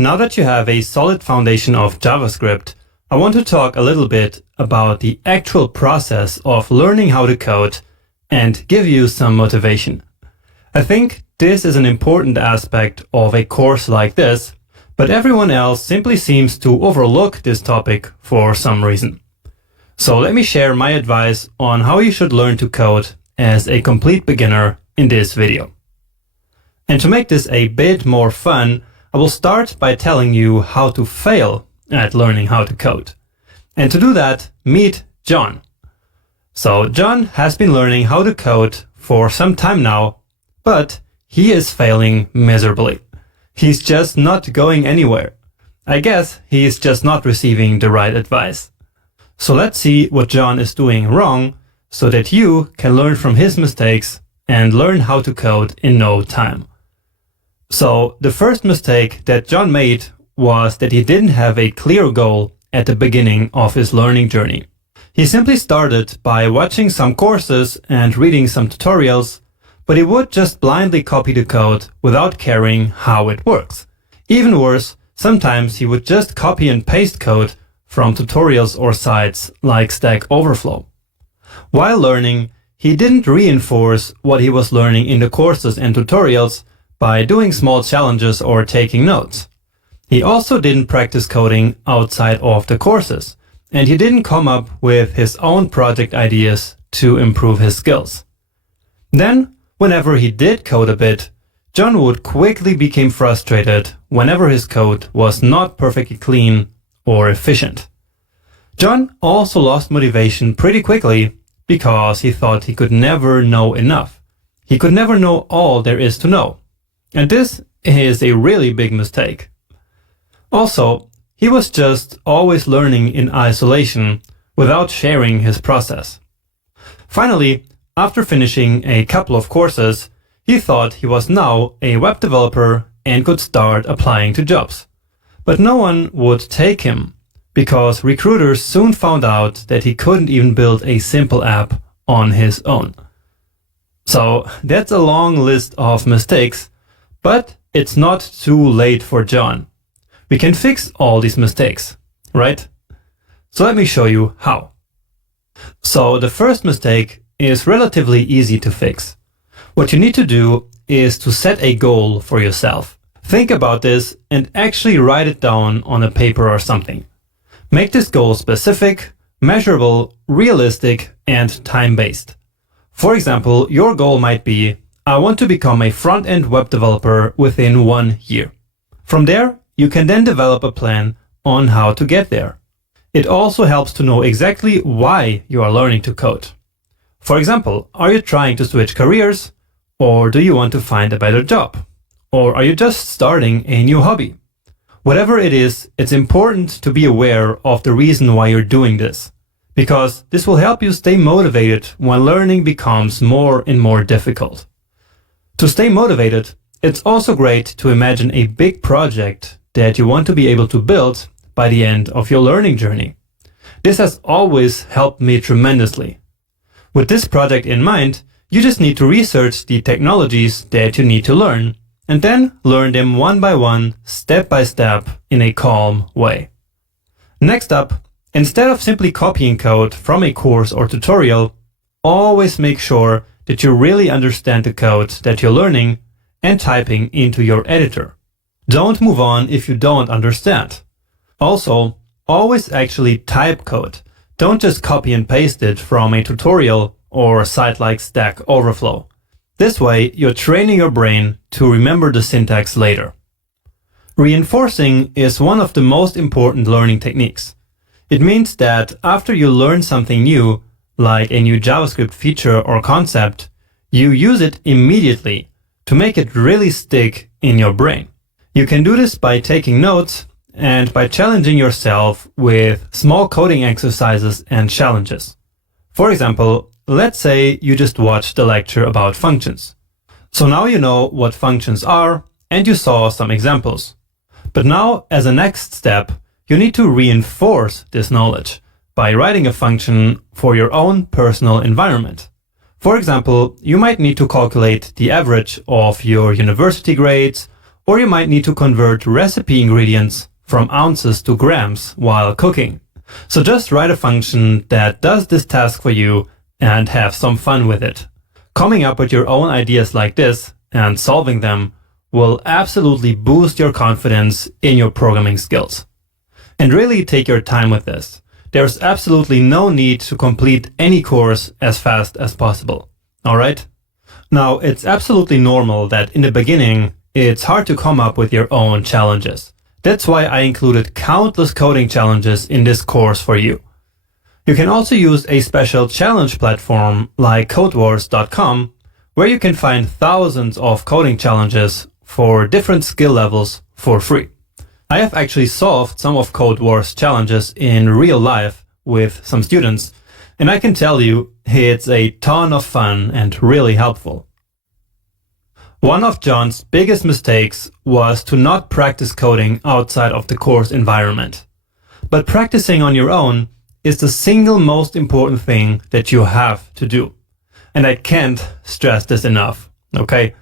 Now that you have a solid foundation of JavaScript, I want to talk a little bit about the actual process of learning how to code and give you some motivation. I think this is an important aspect of a course like this, but everyone else simply seems to overlook this topic for some reason. So let me share my advice on how you should learn to code as a complete beginner in this video. And to make this a bit more fun, I will start by telling you how to fail at learning how to code. And to do that, meet John. So John has been learning how to code for some time now, but he is failing miserably. He's just not going anywhere. I guess he is just not receiving the right advice. So let's see what John is doing wrong so that you can learn from his mistakes and learn how to code in no time. So the first mistake that John made was that he didn't have a clear goal at the beginning of his learning journey. He simply started by watching some courses and reading some tutorials, but he would just blindly copy the code without caring how it works. Even worse, sometimes he would just copy and paste code from tutorials or sites like Stack Overflow. While learning, he didn't reinforce what he was learning in the courses and tutorials by doing small challenges or taking notes. He also didn't practice coding outside of the courses, and he didn't come up with his own project ideas to improve his skills. Then, whenever he did code a bit, John would quickly become frustrated whenever his code was not perfectly clean or efficient. John also lost motivation pretty quickly because he thought he could never know enough. He could never know all there is to know. And this is a really big mistake. Also, he was just always learning in isolation without sharing his process. Finally, after finishing a couple of courses, he thought he was now a web developer and could start applying to jobs. But no one would take him because recruiters soon found out that he couldn't even build a simple app on his own. So that's a long list of mistakes. But it's not too late for John. We can fix all these mistakes, right? So let me show you how. So the first mistake is relatively easy to fix. What you need to do is to set a goal for yourself. Think about this and actually write it down on a paper or something. Make this goal specific, measurable, realistic, and time-based. For example, your goal might be, I want to become a front-end web developer within 1 year. From there, you can then develop a plan on how to get there. It also helps to know exactly why you are learning to code. For example, are you trying to switch careers? Or do you want to find a better job? Or are you just starting a new hobby? Whatever it is, it's important to be aware of the reason why you're doing this, because this will help you stay motivated when learning becomes more and more difficult. To stay motivated, it's also great to imagine a big project that you want to be able to build by the end of your learning journey. This has always helped me tremendously. With this project in mind, you just need to research the technologies that you need to learn, and then learn them one by one, step by step, in a calm way. Next up, instead of simply copying code from a course or tutorial, always make sure that you really understand the code that you're learning and typing into your editor. Don't move on if you don't understand. Also, always actually type code. Don't just copy and paste it from a tutorial or a site like Stack Overflow. This way, you're training your brain to remember the syntax later. Reinforcing is one of the most important learning techniques. It means that after you learn something new, like a new JavaScript feature or concept, you use it immediately to make it really stick in your brain. You can do this by taking notes and by challenging yourself with small coding exercises and challenges. For example, let's say you just watched the lecture about functions. So now you know what functions are and you saw some examples. But now, as a next step, you need to reinforce this knowledge by writing a function for your own personal environment. For example, you might need to calculate the average of your university grades Or you might need to convert recipe ingredients from ounces to grams while cooking. So just write a function that does this task for you and have some fun with it. Coming up with your own ideas like this and solving them will absolutely boost your confidence in your programming skills. And really take your time with this. There's absolutely no need to complete any course as fast as possible. Alright? Now, it's absolutely normal that in the beginning, it's hard to come up with your own challenges. That's why I included countless coding challenges in this course for you. You can also use a special challenge platform like codewars.com, where you can find thousands of coding challenges for different skill levels for free. I have actually solved some of Code Wars challenges in real life with some students, and I can tell you it's a ton of fun and really helpful. One of John's biggest mistakes was to not practice coding outside of the course environment. But practicing on your own is the single most important thing that you have to do. And I can't stress this enough, okay?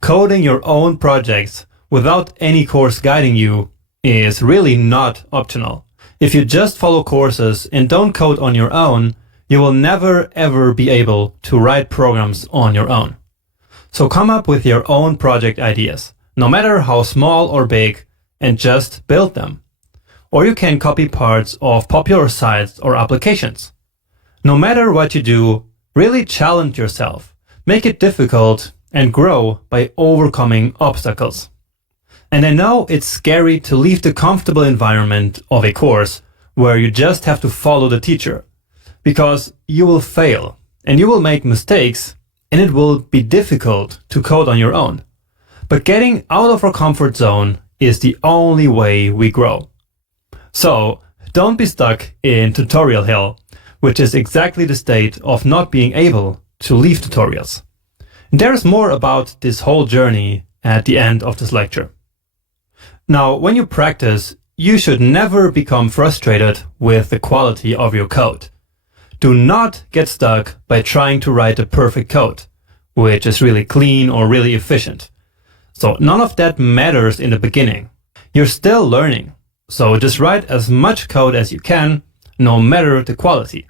Coding your own projects without any course guiding you is really not optional. If you just follow courses and don't code on your own, you will never ever be able to write programs on your own. So come up with your own project ideas, no matter how small or big, and just build them. Or you can copy parts of popular sites or applications. No matter what you do, really challenge yourself, make it difficult, and grow by overcoming obstacles. And I know it's scary to leave the comfortable environment of a course where you just have to follow the teacher, because you will fail and you will make mistakes and it will be difficult to code on your own. But getting out of our comfort zone is the only way we grow. So don't be stuck in tutorial hell, which is exactly the state of not being able to leave tutorials. There's more about this whole journey at the end of this lecture. Now, when you practice, you should never become frustrated with the quality of your code. Do not get stuck by trying to write a perfect code, which is really clean or really efficient. So none of that matters in the beginning. You're still learning. So just write as much code as you can, no matter the quality.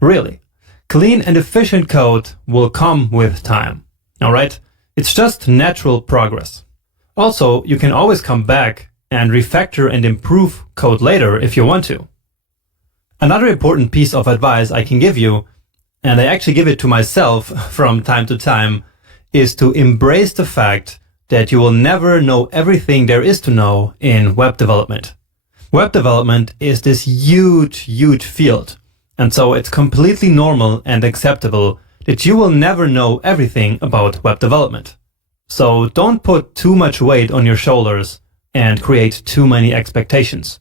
Really, clean and efficient code will come with time. Alright? It's just natural progress. Also, you can always come back and refactor and improve code later if you want to. Another important piece of advice I can give you, and I actually give it to myself from time to time, is to embrace the fact that you will never know everything there is to know in web development. Web development is this huge field, and so it's completely normal and acceptable that you will never know everything about web development. So don't put too much weight on your shoulders and create too many expectations.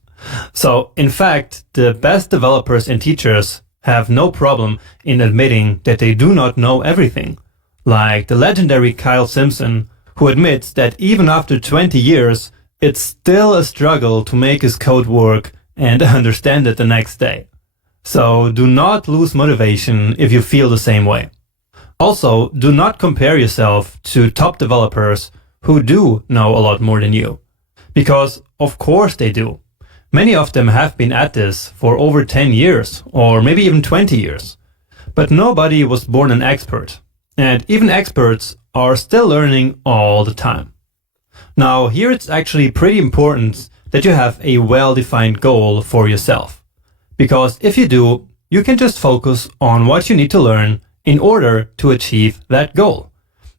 So, in fact, the best developers and teachers have no problem in admitting that they do not know everything. Like the legendary Kyle Simpson, who admits that even after 20 years, it's still a struggle to make his code work and understand it the next day. So do not lose motivation if you feel the same way. Also, do not compare yourself to top developers who do know a lot more than you. Because, of course they do. Many of them have been at this for over 10 years, or maybe even 20 years. But nobody was born an expert. And even experts are still learning all the time. Now, here it's actually pretty important that you have a well-defined goal for yourself. Because if you do, you can just focus on what you need to learn in order to achieve that goal.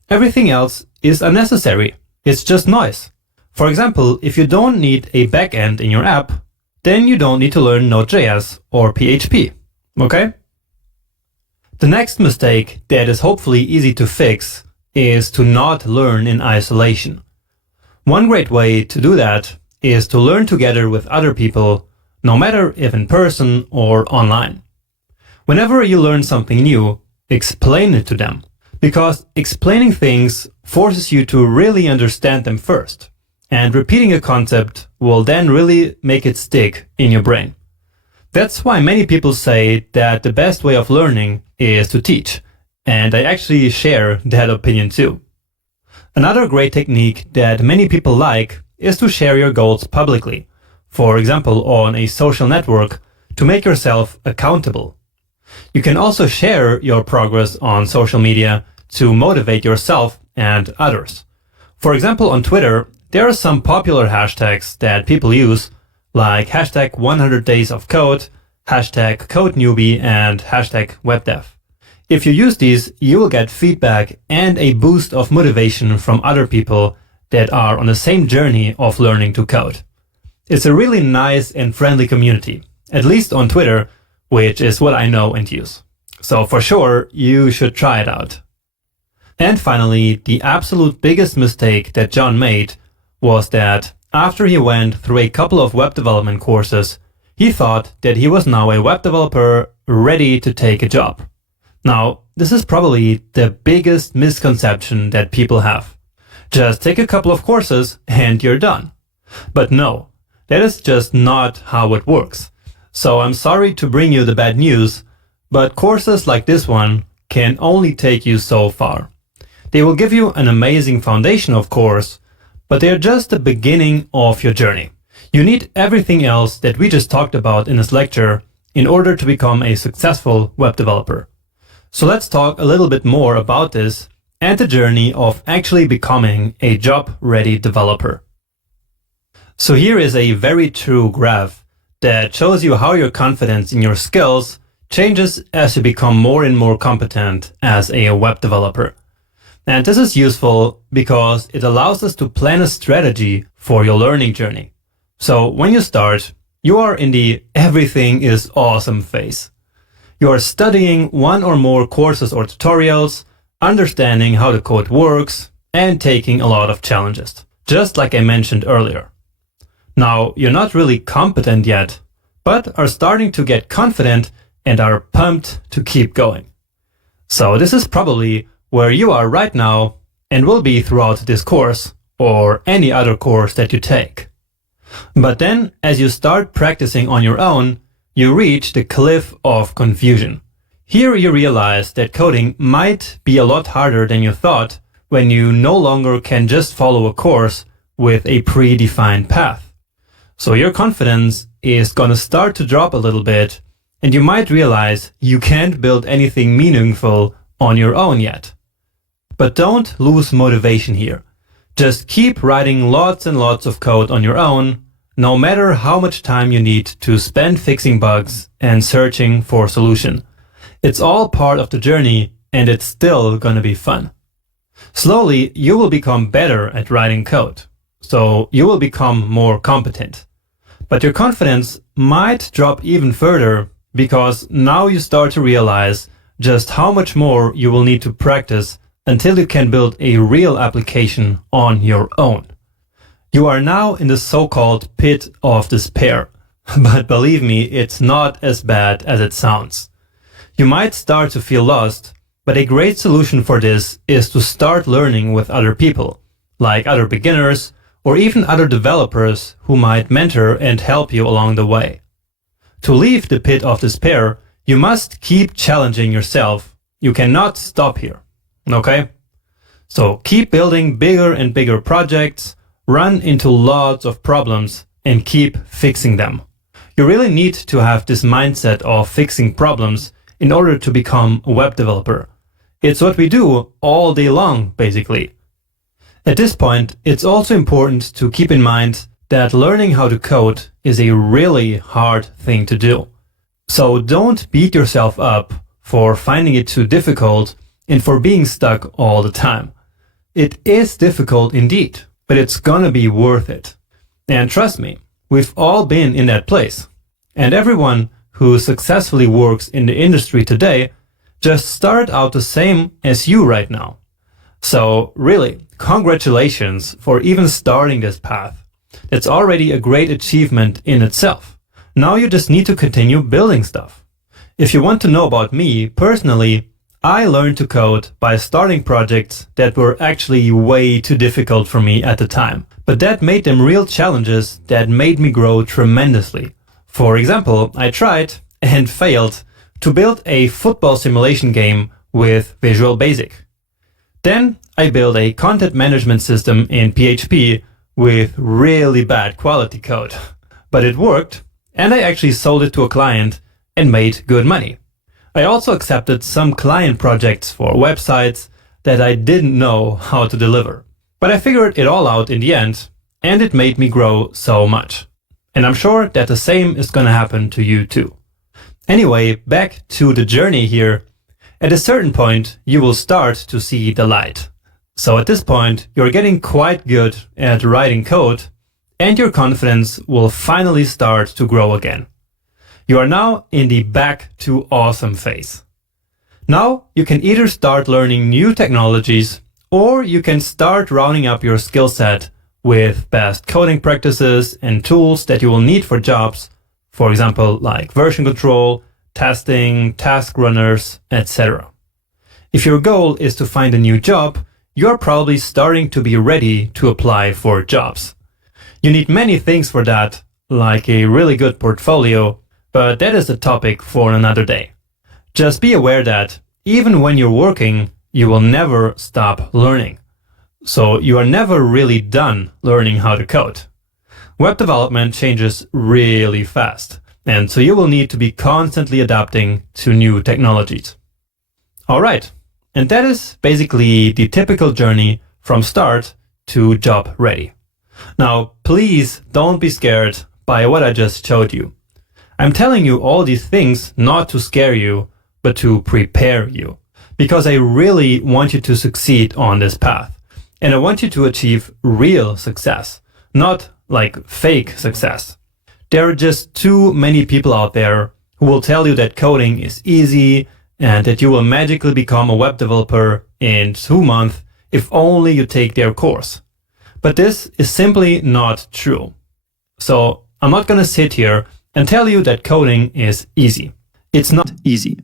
Everything else is unnecessary. It's just noise. For example, if you don't need a backend in your app, then you don't need to learn Node.js or PHP. Okay? The next mistake that is hopefully easy to fix is to not learn in isolation. One great way to do that is to learn together with other people, no matter if in person or online. Whenever you learn something new, explain it to them, because explaining things forces you to really understand them first, and repeating a concept will then really make it stick in your brain. That's why many people say that the best way of learning is to teach, and I actually share that opinion too. Another great technique that many people like is to share your goals publicly, for example on a social network, to make yourself accountable. You can also share your progress on social media to motivate yourself and others. For example, on Twitter, there are some popular hashtags that people use, like hashtag 100 days of code, hashtag code newbie, and hashtag webdev. If you use these, you will get feedback and a boost of motivation from other people that are on the same journey of learning to code. It's a really nice and friendly community, at least on Twitter, which is what I know and use. So for sure, you should try it out. And finally, the absolute biggest mistake that John made was that after he went through a couple of web development courses, he thought that he was now a web developer ready to take a job. Now, this is probably the biggest misconception that people have. Just take a couple of courses and you're done. But no, that is just not how it works. So I'm sorry to bring you the bad news, but courses like this one can only take you so far. They will give you an amazing foundation, of course, but they're just the beginning of your journey. You need everything else that we just talked about in this lecture in order to become a successful web developer. So let's talk a little bit more about this and the journey of actually becoming a job-ready developer. So here is a very true graph that shows you how your confidence in your skills changes as you become more and more competent as a web developer. And this is useful because it allows us to plan a strategy for your learning journey. So when you start, you are in the everything is awesome phase. You are studying one or more courses or tutorials, understanding how the code works, and taking a lot of challenges, just like I mentioned earlier. Now, you're not really competent yet, but are starting to get confident and are pumped to keep going. So this is probably where you are right now and will be throughout this course or any other course that you take. But then, as you start practicing on your own, you reach the cliff of confusion. Here you realize that coding might be a lot harder than you thought when you no longer can just follow a course with a predefined path. So your confidence is gonna start to drop a little bit, and you might realize you can't build anything meaningful on your own yet. But don't lose motivation here. Just keep writing lots and lots of code on your own, no matter how much time you need to spend fixing bugs and searching for a solution. It's all part of the journey, and it's still gonna be fun. Slowly, you will become better at writing code, so you will become more competent. But your confidence might drop even further because now you start to realize just how much more you will need to practice until you can build a real application on your own. You are now in the so-called pit of despair, but believe me, it's not as bad as it sounds. You might start to feel lost, but a great solution for this is to start learning with other people, like other beginners or even other developers who might mentor and help you along the way. To leave the pit of despair, you must keep challenging yourself. You cannot stop here. Okay? So keep building bigger and bigger projects, run into lots of problems, and keep fixing them. You really need to have this mindset of fixing problems in order to become a web developer. It's what we do all day long, basically. At this point, it's also important to keep in mind that learning how to code is a really hard thing to do. So don't beat yourself up for finding it too difficult and for being stuck all the time. It is difficult indeed, but it's gonna be worth it. And trust me, we've all been in that place. And everyone who successfully works in the industry today just started out the same as you right now. So really, congratulations for even starting this path. It's already a great achievement in itself. Now you just need to continue building stuff. If you want to know about me personally, I learned to code by starting projects that were actually way too difficult for me at the time, but that made them real challenges that made me grow tremendously. For example, I tried and failed to build a football simulation game with Visual Basic. Then I built a content management system in PHP with really bad quality code. But it worked, and I actually sold it to a client and made good money. I also accepted some client projects for websites that I didn't know how to deliver. But I figured it all out in the end, and it made me grow so much. And I'm sure that the same is gonna happen to you too. Anyway, back to the journey here. At a certain point, you will start to see the light. So at this point, you're getting quite good at writing code, and your confidence will finally start to grow again. You are now in the back to awesome phase. Now you can either start learning new technologies, or you can start rounding up your skill set with best coding practices and tools that you will need for jobs, for example, like version control, testing, task runners, etc. If your goal is to find a new job, you're probably starting to be ready to apply for jobs. You need many things for that, like a really good portfolio, but that is a topic for another day. Just be aware that even when you're working, you will never stop learning. So you are never really done learning how to code. Web development changes really fast, and so you will need to be constantly adapting to new technologies. All right, and that is basically the typical journey from start to job ready. Now, please don't be scared by what I just showed you. I'm telling you all these things not to scare you, but to prepare you, because I really want you to succeed on this path. And I want you to achieve real success, not like fake success. There are just too many people out there who will tell you that coding is easy and that you will magically become a web developer in 2 months if only you take their course. But this is simply not true. So I'm not going to sit here and tell you that coding is easy. It's not easy.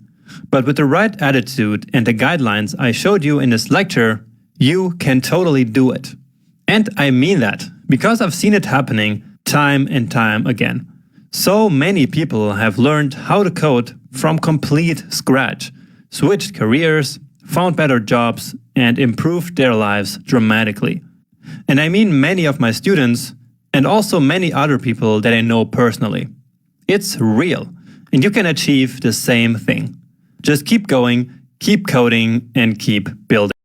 But with the right attitude and the guidelines I showed you in this lecture, you can totally do it. And I mean that, because I've seen it happening time and time again. So many people have learned how to code from complete scratch, switched careers, found better jobs, and improved their lives dramatically. And I mean many of my students, and also many other people that I know personally. It's real, and you can achieve the same thing. Just keep going, keep coding, and keep building.